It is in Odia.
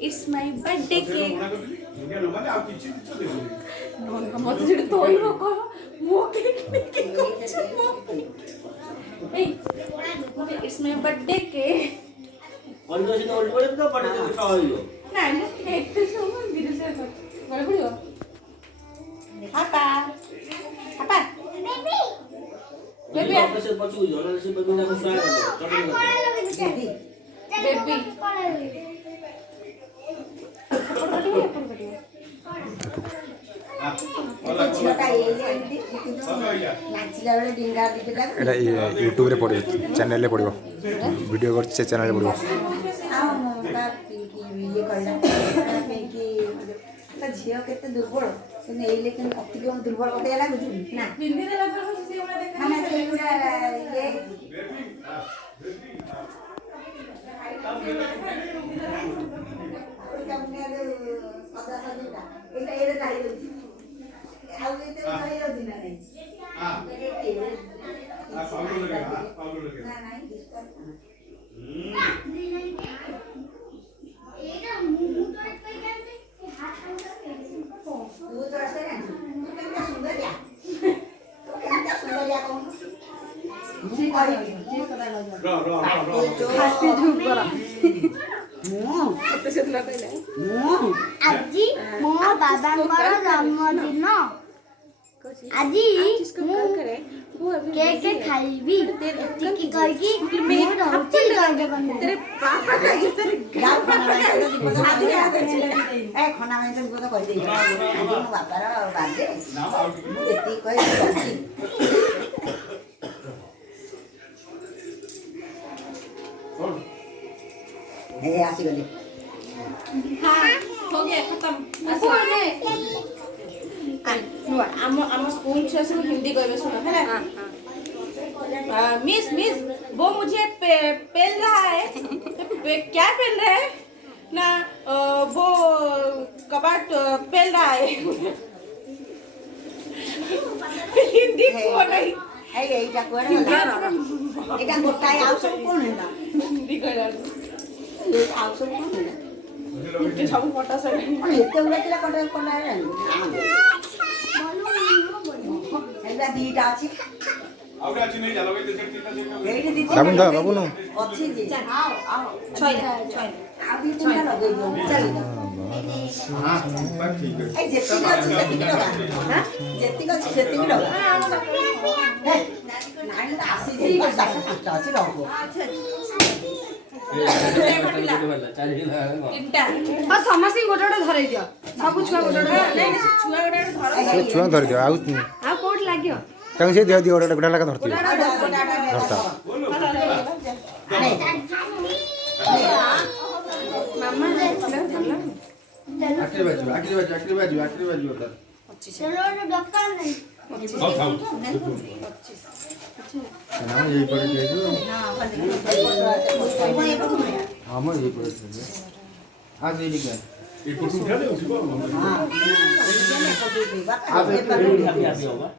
It's my birthday cake. Hey, it's my birthday cake. এটা ইউটিউবে পড়ে চ্যানেলে পড়িব ভিডিও করছে চ্যানেলে পড়িব ଝିଅ କେତେ ଦୁର୍ବଳ କିନ୍ତୁ ଏଇଲେ କିନ୍ତୁ ଅତି କମ ଦୁର୍ବଳ ମତେ ଲାଗୁଛି ନା ମାନେ ସେଇଗୁଡ଼ା ଇଏ ଆଜି ମୋ ବାବାଙ୍କର ଜନ୍ମଦିନ ଆଜି ମୁଁ କେକ୍ ଖାଇବି ଏତିକି କହିକି ମୁଁ ରହୁଛି ଜୟ ଜଗନ୍ନାଥ ଖନା ମାଇଁଷ ବିପଦ କହିଦେଇଛି ମୋ ବାପାର ବାର୍ଥଡେ ମୁଁ ଏତିକି କହିଛି ଆସିଗଲି हो गया खत्म हम स्कूल छुआ सब हिंदी कहबे सुनो है ना मिस मिस वो मुझे पेल रहा है क्या पेल रहा है ना वो कबाट पेल रहा है हिंदी को नहीं ଏଇଟା କୁଆଡ଼େ ଗଲା ଏଇଟା ଗୋଟାଏ ଆଉ ସବୁ କଣ ହେଲା हिंदी कहला ଆଉ ସବୁ କଣ ହେଲା के सब मोटा से ଏତେ ଗୁଡ଼ା ଥିଲା କଟା କଲା ଏଇଟା ଦିଟା ଅଛି ଏଇଠି ଦି ବାବୁନ ଦା ବାବୁନ ଅଛି ଯେ ଛଇଲା ଆଉ ଦି ତିନିଟା ଲଗେଇ ଦିଅ ଏଇ ଯେତିକି ଅଛି ସେତିକି ଲଗା ଯେତିକି ଅଛି ସେତିକି ଲଗା ନାଇଁ ଆସିଛି ପାଞ୍ଚଟା ଅଛି ଲଗୁ ସମସ୍ତେ ଗୋଟେ ଗୋଟେ ଧରେଇ ଦିଅ ସବୁ ଛୁଆ ଗୋଟେ ଗୋଟେ ଛୁଆ ଗୋଟେ ଧର ସେ ଛୁଆ ଧରି ଦିଅ ଆଉ ଆଉ କୋଉଠି ଲାଗିବ ତାଙ୍କୁ ସେ ଦିଅ ଦିଅ ଗୋଟେ ଗୋଟା ଲେଖା ଧରିଥିବେ ଧରତା ମାମା ଦରକାର ନାହିଁ